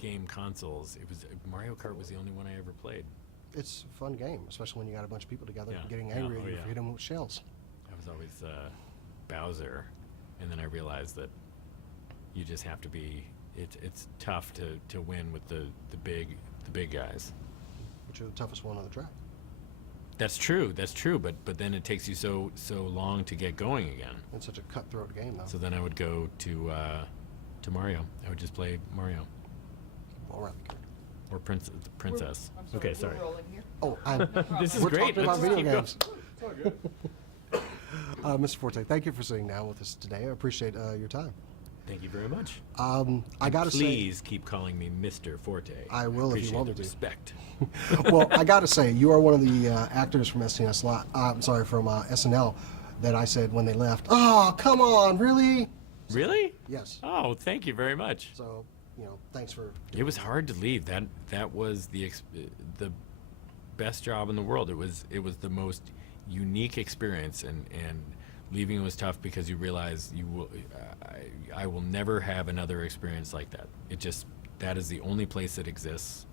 game consoles, it was Mario Kart was the only one I ever played. It's a fun game, especially when you got a bunch of people together Yeah. getting Yeah. angry Oh, at you yeah. for hitting them with shells. I was always Bowser, and then I realized that you just have to be. It's tough to win with the big guys. Which are the toughest one on the track. That's true. But then it takes you so long to get going again. It's such a cutthroat game, though. So then I would go to Mario. I would just play Mario All right. or Princess. I'm sorry, Okay, we're sorry. rolling here. Oh, This is we're great. talking about Let's video just keep games. It's all good. Mr. Forte, thank you for sitting down with us today. I appreciate your time. Thank you very much. I gotta say, Please keep calling me Mr. Forte. I will if you Appreciate want the me to. Respect. well, I gotta say, you are one of the actors from from SNL that I said when they left, oh, come on, really? Really? Yes. Oh, thank you very much. So, thanks for. It was hard to leave. That was the best job in the world. It was the most unique experience, and leaving was tough because you realize I will never have another experience like that. That is the only place that exists,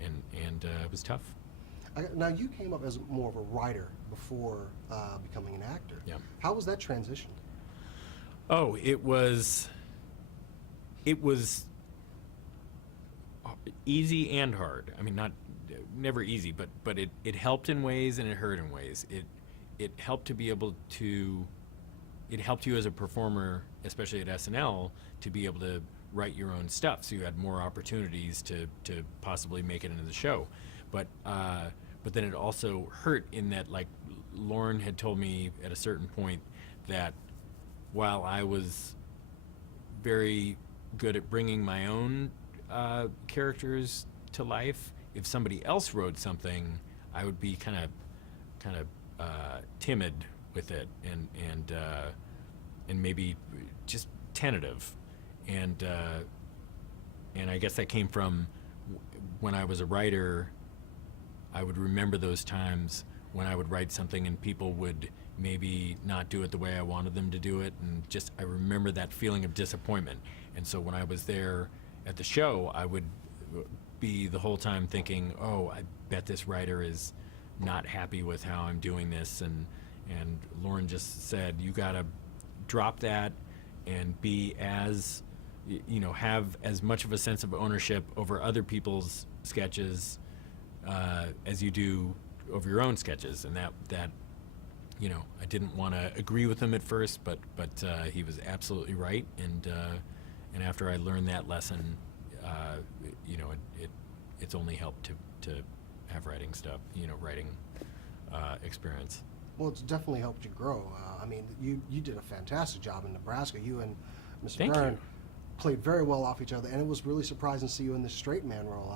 and it was tough. Now, you came up as more of a writer before becoming an actor. Yeah. How was that transition? Oh, it was easy and hard. I mean, never easy, but it helped in ways and it hurt in ways. It helped to be able to. It helped you as a performer, especially at SNL, to be able to write your own stuff, so you had more opportunities to possibly make it into the show. But then it also hurt in that, like, Lauren had told me at a certain point that while I was very good at bringing my own characters to life, if somebody else wrote something, I would be kind of timid with it and maybe just tentative, and I guess that came from when I was a writer. I would remember those times when I would write something and people would maybe not do it the way I wanted them to do it, and just I remember that feeling of disappointment. And so when I was there at the show, I would be the whole time thinking, oh, I bet this writer is not happy with how I'm doing this, and Lauren just said, you gotta drop that and be as, have as much of a sense of ownership over other people's sketches as you do over your own sketches. And that I didn't want to agree with him at first, but he was absolutely right. And after I learned that lesson, it's only helped to have writing stuff, writing experience. Well, it's definitely helped you grow. I mean, you did a fantastic job in Nebraska. You and Mr. Thank Byrne you. played very well off each other, and it was really surprising to see you in this straight man role.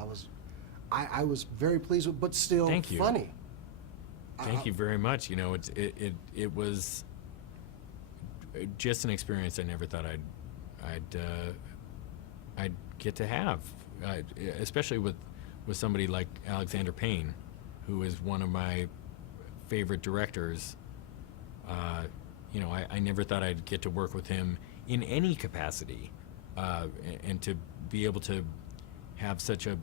I was very pleased with, but still Thank you. funny. Thank you very much. It was just an experience I never thought I'd get to have, especially with somebody like Alexander Payne, who is one of my favorite directors. I never thought I'd get to work with him in any capacity, and to be able to have such a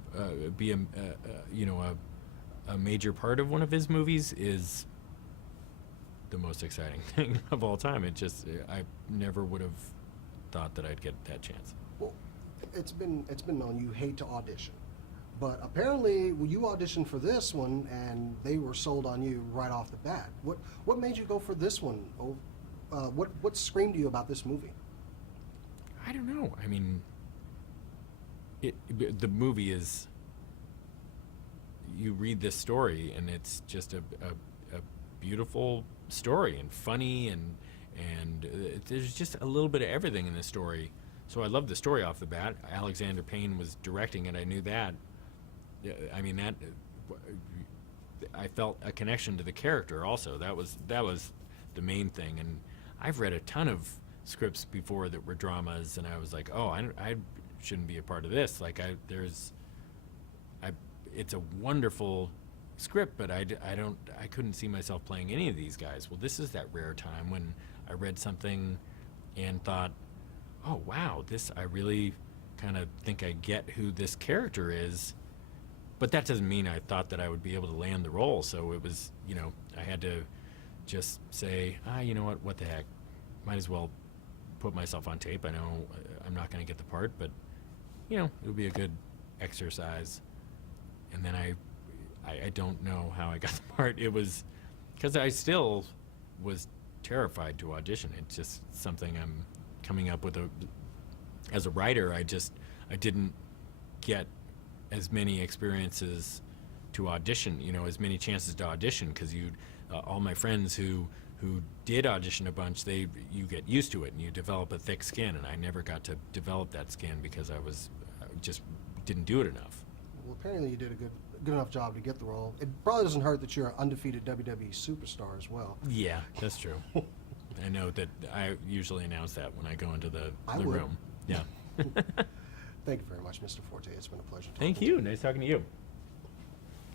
major part of one of his movies is the most exciting thing of all time. I never would have thought that I'd get that chance. Well, it's been known you hate to audition, but apparently you auditioned for this one and they were sold on you right off the bat. What made you go for this one? What screamed to you about this movie? I don't know. I mean, the movie is. You read this story and it's just a beautiful story, and funny, and there's just a little bit of everything in this story. So I loved the story off the bat. Alexander Payne was directing it. I knew that. I mean, that I felt a connection to the character also. That was the main thing. And I've read a ton of scripts before that were dramas, and I was like, oh, I shouldn't be a part of this. Like, it's a wonderful script, but I couldn't see myself playing any of these guys. Well, this is that rare time when I read something and thought, oh wow, this I really kind of think I get who this character is. But that doesn't mean I thought that I would be able to land the role. So it was, I had to just say, you know what the heck, might as well put myself on tape. I know I'm not going to get the part, but it'll be a good exercise. And then I don't know how I got the part. It was because I still was terrified to audition. It's just something I'm coming up with. As a writer, I didn't get as many experiences to audition, as many chances to audition, because all my friends who did audition a bunch, you get used to it and you develop a thick skin, and I never got to develop that skin because I just didn't do it enough. Well, apparently you did a good enough job to get the role. It probably doesn't hurt that you're an undefeated WWE superstar as well. Yeah, that's true. I know that I usually announce that when I go into the would. room. Yeah. Thank you very much, Mr. Forte. It's been a pleasure talking Thank to you. Nice talking to you.